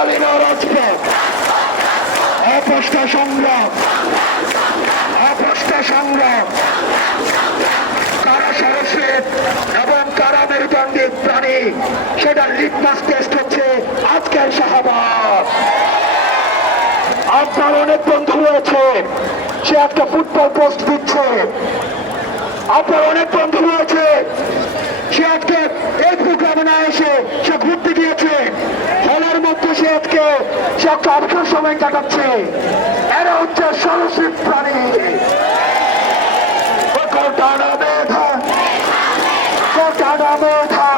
কালীন রাজপথ। সংগ্রাম। সংগ্রাম। কারা এবং কারা প্রাণী, সেটা লিটমাস টেস্ট হচ্ছে আজকের আপনার অনেক বন্ধু রয়েছে, সে একটা ফুটবল পোস্ট দিচ্ছে। আপনার অনেক বন্ধু রয়েছে, সে আজকে এই প্রোগ্রামে না এসে সে ঘুরতে গিয়েছে যত অবসর সময় কাটাচ্ছে। এরা হচ্ছে সরসিব প্রাণী। কোটানা মেধা। কোটানা মেধা।